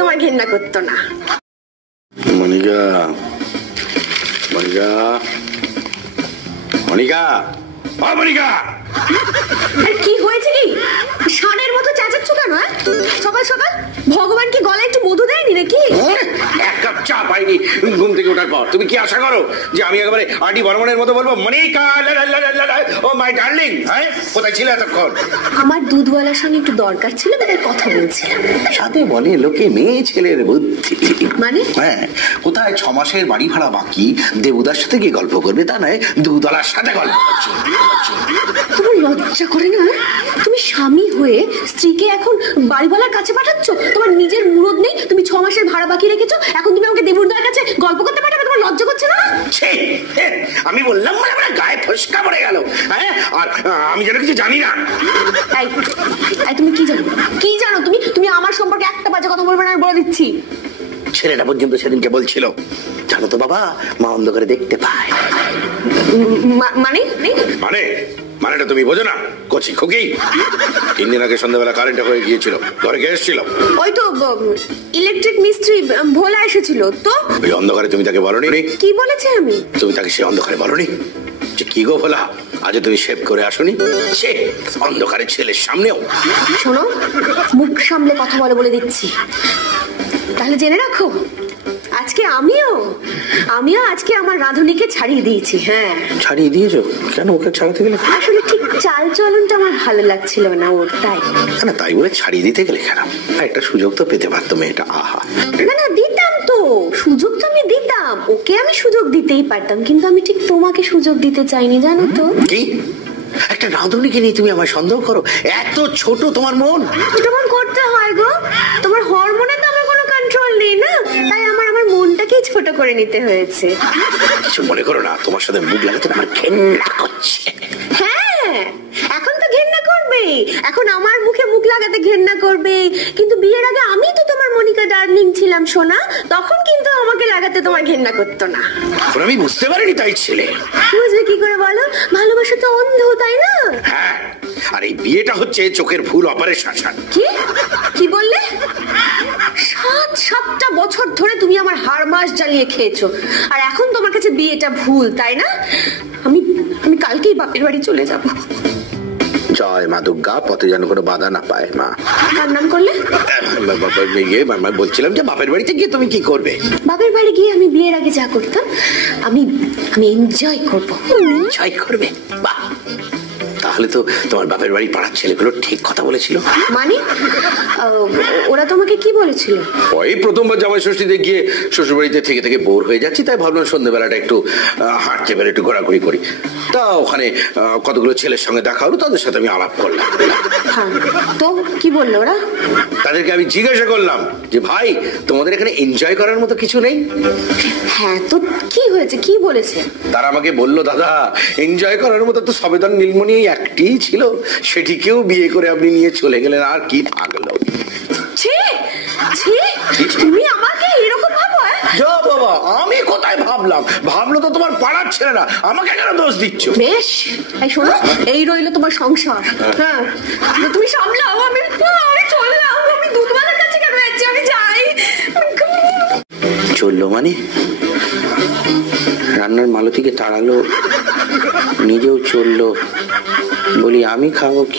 তোমার ঘেন্না করতো না। মনিকা, মনিকা, মনিকা, মনিকা, কি হয়েছে? কি ষাঁড়ের মতো চেঁচাচ্ছ কেন? সকাল সকাল ভগবান কি গলায় একটু মধু দেয়নি নাকি? এক কাপ চা পাইনি ঘুম থেকে ওঠার পর। তুমি কি আশা করো যে আমি একেবারে আটি বর্মনের মতো বলবো মনিকা ও মাই ডার্লিং? হ্যাঁ, কোথায় ছিল এতক্ষণ? আমার দুধওয়ালার সঙ্গে একটু দরকার ছিল, তাই কথা বলছিলাম। সাথে বলে লোকে মেয়ে ছেলের বুদ্ধি। মানে? হ্যাঁ, কোথায় 6 মাসের বাড়ি ভাড়া বাকি, দেবুদার সাথে গিয়ে গল্প করবে, তা নয় দুধওয়ালার সাথে গল্প করছে। তোমার লজ্জা করে না? তুমি স্বামী হয়ে স্ত্রীকে এখন বাড়িওয়ালার কাছে পাঠাচ্ছ? তোমার নিজের মুরদ নেই? তুমি 6 মাসের ভাড়া বাকি রেখেছো, এখন তুমি আমাকে দেবুদার কাছে গল্প করতে পাঠাবে? তোমার লজ্জা করছে না? আমি বললাম মানে আমার গায়ে ফসকা পড়ে গেল। হ্যাঁ, আর আমি যেন কিছু জানি না। তুমি কি জানো? কি জানো তুমি? তুমি আমার সম্পর্কে একটা বাজে কথা বলবে না, আমি বলে দিচ্ছি। ছেলেটা পর্যন্ত সেদিনকে বলছিল, জানো তো বাবা, মা অন্ধকারে দেখতে পায়। মানে? মানে মানেটা তুমি বোঝো না? কচি খুকি 3 দিন আগে সন্ধ্যাবেলা কারেন্টটা হয়ে গিয়েছিল, ঘরে কে এসেছিল? ওই তো ইলেকট্রিক মিস্ত্রি ভোলা এসেছিল। তো ওই অন্ধকারে তুমি তাকে বলনি? কি বলেছে আমি? তুমি তাকে সে অন্ধকারে বলনি যে কি গো ভোলা, আজ তুমি শেভ করে আসনি? সে অন্ধকারে ছেলের সামনেও। শোনো, মুখ সামলে কথা বলে দিচ্ছি, তাহলে জেনে রাখো, আজকে আমিও আজকে আমার রাধুনিকে ছাড়িয়ে দিয়েছি। হ্যাঁ, ছাড়িয়ে দিয়েছো? কেন, ওকে ছাড়াতে গেলে? আসলে ঠিক চাল চলনটা আমার ভালো লাগছিল না ওর, তাই। না, তাই বলে ছাড়িয়ে দিতে গেলে কেন? একটা সুযোগ তো পেতে পারতো মেয়েটা। আহা, না দিতাম তো, সুযোগ তো আমি দিতাম, ওকে আমি সুযোগ দিতেই পারতাম, কিন্তু আমি ঠিক তোমাকে সুযোগ দিতে চাইনি, জানো তো। কি একটা রাধুনিকে নিয়ে তুমি আমার সন্দেহ করো? এত ছোট তোমার মন? তোমার করতে হয় গো, তোমার হরমোনে তো আমার কোনো কন্ট্রোল নেই না, তাই আমার মনটাকেই ছোট করে নিতে হয়েছে। কিছু মনে করো না, তোমার সাথে মুখ লাগাতে আমার ঘেন্না করছে। হ্যাঁ, এখন তো ঘেন্না করবে, এখন আমার মুখে মুখ লাগাতে ঘেন্না করবে, কিন্তু বিয়ের আগে আমি তো তোমার মনিকা ডার্লিং ছিলাম সোনা, তখন কিন্তু আমাকে লাগাতে তোমার ঘেন্না করতো না। এখন আমি বুঝতে পারিনি, তাই ছেলে বুঝবে কি করে বলো? ভালোবাসা তো অন্ধ, তাই না? হ্যাঁ, আর এই বিয়েটা হচ্ছে চোখের ভুল অপারেশন। কি বললে? 7টা বছর ধরে তুমি আমার হাড় মাস জ্বালিয়ে খেয়েছো, আর এখন তোমার কাছে বিয়েটা ভুল, তাই না? আমি কালকেই বাপের বাড়ি চলে যাব। জয় মা দুর্গা, পথে যেন কোনো বাধা না পায়। মা, কার নাম করলে? বলছিলাম যে বাপের বাড়িতে গিয়ে তুমি কি করবে? বাপের বাড়ি গিয়ে আমি বিয়ের আগে যা করতাম, আমি এনজয় করবো। এনজয় করবে? বাহ, তাহলে তো তোমার বাপের বাড়ি পাড়ার ছেলেগুলো ঠিক কথা বলেছিল। মানে ওরা তোমাকে কি বলেছিল? ওই প্রথমবার জামাই ষষ্ঠীতে গিয়ে শ্বশুর বাড়িতে থেকে থেকে বোর হয়ে যাচ্ছি, তাই ভাবলাম সন্ধ্যেবেলাটা একটু হাঁটতে বের, একটু ঘোরাঘুরি করি। তা ওখানে কতগুলো ছেলের সঙ্গে দেখা হলো, তাদের সাথে আমি আলাপ করলাম। তো কি বললো ওরা? তাদেরকে আমি জিজ্ঞাসা করলাম যে ভাই, তোমাদের এখানে এনজয় করার মতো কিছু নেই? হ্যাঁ, তো কি হয়েছে, কি বলেছে? তারা আমাকে বললো, দাদা এনজয় করার মতো তো সবেদান নীলমণি একটি ছিল, সেটিকেও বিয়ে করে আপনি নিয়ে চলে গেলেন, আর কি থাকলো? তুমি আমাকে এরকম ভাবো? যা বাবা, আমি কোথায় ভাবলাম? ভাবলো তো তোমার পাড়ার ছেলেরা, আমাকে কেন দোষ দিচ্ছ? বেশ, এই শোনো, এই রইলো তোমার সংসার। হ্যাঁ, তুমি সামলাও, আমি চললাম। আমি দুধওয়ালার কাছে কেন যাচ্ছি? আমি যাই। চললো মানে? রান্নার মালতীকে তাড়ালো, নিজেও চললো, বলি আমি খাবো কি?